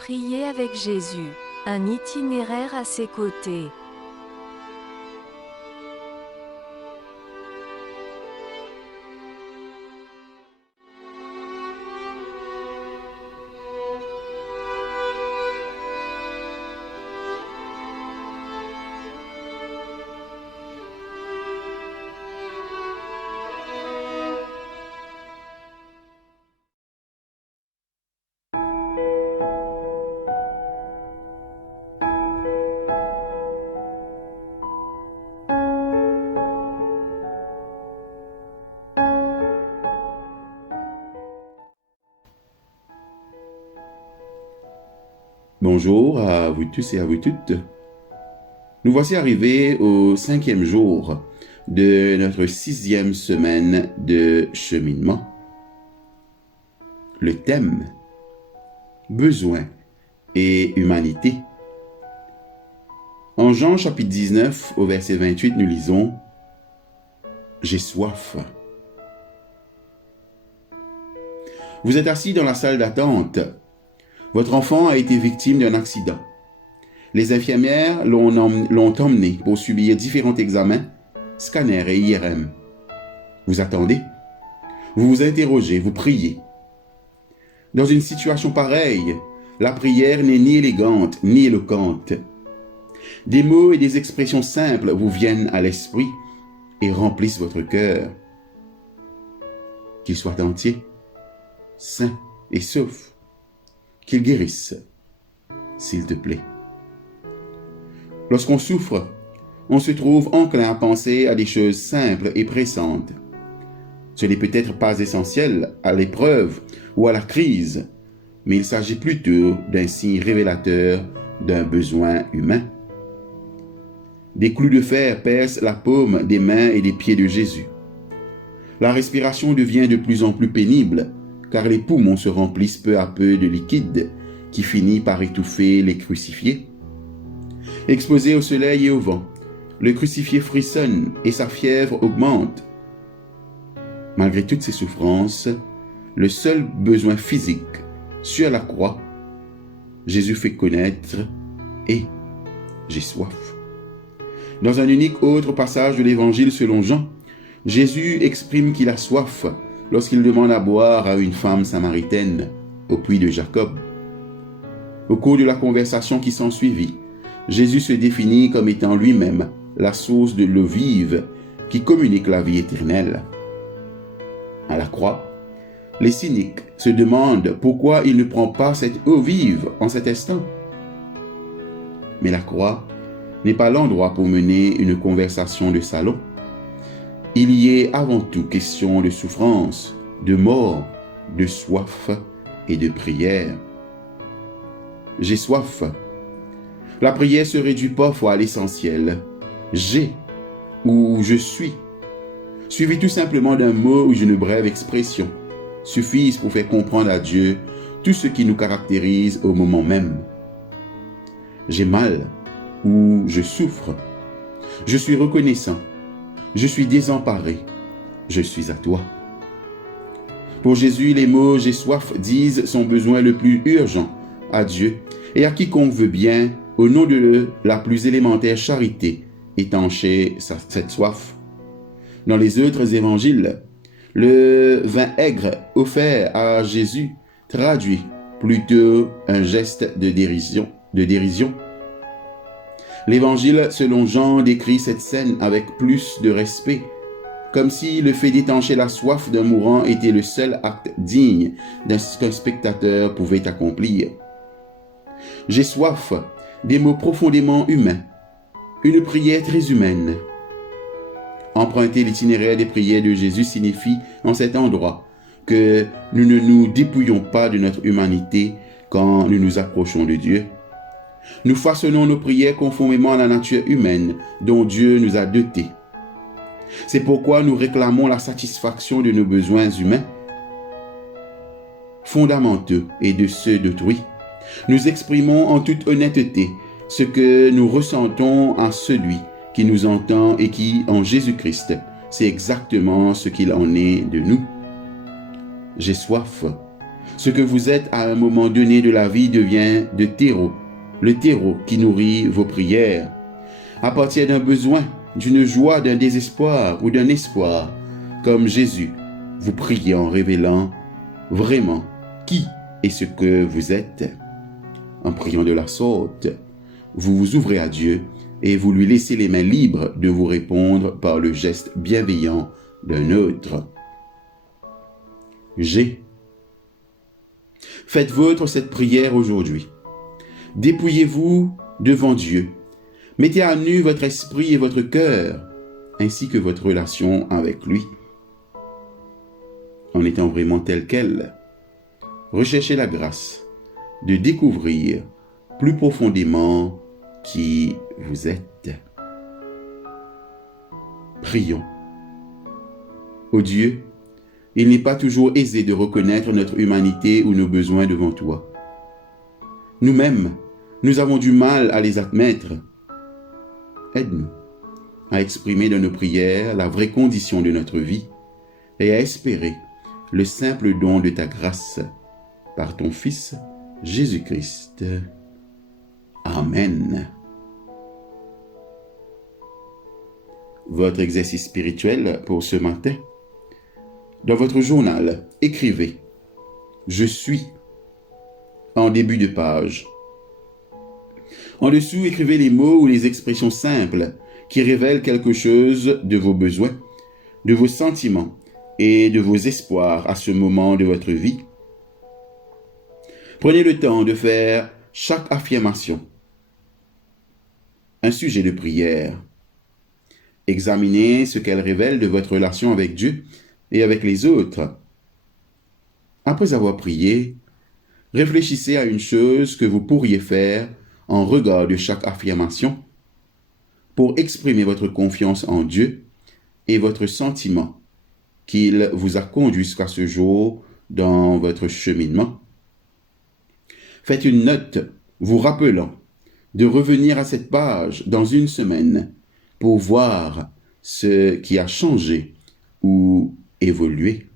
Prier avec Jésus, un itinéraire à ses côtés. Bonjour à vous tous et à vous toutes. Nous voici arrivés au 5e jour de notre 6e semaine de cheminement. Le thème, besoin et humanité. En Jean chapitre 19 au verset 28, nous lisons « J'ai soif ». Vous êtes assis dans la salle d'attente. Votre enfant a été victime d'un accident. Les infirmières l'ont emmené pour subir différents examens, scanners et IRM. Vous attendez. Vous vous interrogez, vous priez. Dans une situation pareille, la prière n'est ni élégante ni éloquente. Des mots et des expressions simples vous viennent à l'esprit et remplissent votre cœur. Qu'il soit entier, sain et sauf. Qu'il guérisse, s'il te plaît. Lorsqu'on souffre, on se trouve enclin à penser à des choses simples et pressantes. Ce n'est peut-être pas essentiel à l'épreuve ou à la crise, mais il s'agit plutôt d'un signe révélateur d'un besoin humain. Des clous de fer percent la paume des mains et des pieds de Jésus. La respiration devient de plus en plus pénible, car les poumons se remplissent peu à peu de liquide qui finit par étouffer les crucifiés. Exposé au soleil et au vent, le crucifié frissonne et sa fièvre augmente. Malgré toutes ces souffrances, le seul besoin physique sur la croix, Jésus fait connaître « Et j'ai soif ». Dans un unique autre passage de l'Évangile selon Jean, Jésus exprime qu'il a soif lorsqu'il demande à boire à une femme samaritaine au puits de Jacob. Au cours de la conversation qui s'ensuivit, Jésus se définit comme étant lui-même la source de l'eau vive qui communique la vie éternelle. À la croix, les cyniques se demandent pourquoi il ne prend pas cette eau vive en cet instant. Mais la croix n'est pas l'endroit pour mener une conversation de salon. Il y est avant tout question de souffrance, de mort, de soif et de prière. J'ai soif. La prière se réduit parfois à l'essentiel. J'ai ou je suis, suivi tout simplement d'un mot ou d'une brève expression, suffisent pour faire comprendre à Dieu tout ce qui nous caractérise au moment même. J'ai mal ou je souffre. Je suis reconnaissant. Je suis désemparé, je suis à toi. Pour Jésus, les mots « j'ai soif » disent son besoin le plus urgent à Dieu et à quiconque veut bien, au nom de la plus élémentaire charité, étancher cette soif. Dans les autres évangiles, le vin aigre offert à Jésus traduit plutôt un geste de dérision. L'évangile selon Jean décrit cette scène avec plus de respect, comme si le fait d'étancher la soif d'un mourant était le seul acte digne qu'un spectateur pouvait accomplir. J'ai soif, des mots profondément humains, une prière très humaine. Emprunter l'itinéraire des prières de Jésus signifie en cet endroit que nous ne nous dépouillons pas de notre humanité quand nous nous approchons de Dieu. Nous façonnons nos prières conformément à la nature humaine dont Dieu nous a dotés. C'est pourquoi nous réclamons la satisfaction de nos besoins humains fondamentaux et de ceux d'autrui. Nous exprimons en toute honnêteté ce que nous ressentons à celui qui nous entend et qui, en Jésus-Christ, sait exactement ce qu'il en est de nous. J'ai soif. Ce que vous êtes à un moment donné de la vie devient de terreau, le terreau qui nourrit vos prières. À partir d'un besoin, d'une joie, d'un désespoir ou d'un espoir, comme Jésus, vous priez en révélant vraiment qui et ce que vous êtes. En priant de la sorte, vous vous ouvrez à Dieu et vous lui laissez les mains libres de vous répondre par le geste bienveillant d'un autre. G. Faites vôtre cette prière aujourd'hui. Dépouillez-vous devant Dieu. Mettez à nu votre esprit et votre cœur, ainsi que votre relation avec lui. En étant vraiment tel quel, recherchez la grâce de découvrir plus profondément qui vous êtes. Prions. Ô Dieu, il n'est pas toujours aisé de reconnaître notre humanité ou nos besoins devant toi. Nous-mêmes, nous avons du mal à les admettre. Aide-nous à exprimer dans nos prières la vraie condition de notre vie et à espérer le simple don de ta grâce par ton Fils Jésus-Christ. Amen. Votre exercice spirituel pour ce matin. Dans votre journal, écrivez « Je suis » en début de page. En dessous, écrivez les mots ou les expressions simples qui révèlent quelque chose de vos besoins, de vos sentiments et de vos espoirs à ce moment de votre vie. Prenez le temps de faire chaque affirmation un sujet de prière. Examinez ce qu'elle révèle de votre relation avec Dieu et avec les autres. Après avoir prié, réfléchissez à une chose que vous pourriez faire en regard de chaque affirmation pour exprimer votre confiance en Dieu et votre sentiment qu'il vous a conduit jusqu'à ce jour dans votre cheminement. Faites une note vous rappelant de revenir à cette page dans une semaine pour voir ce qui a changé ou évolué.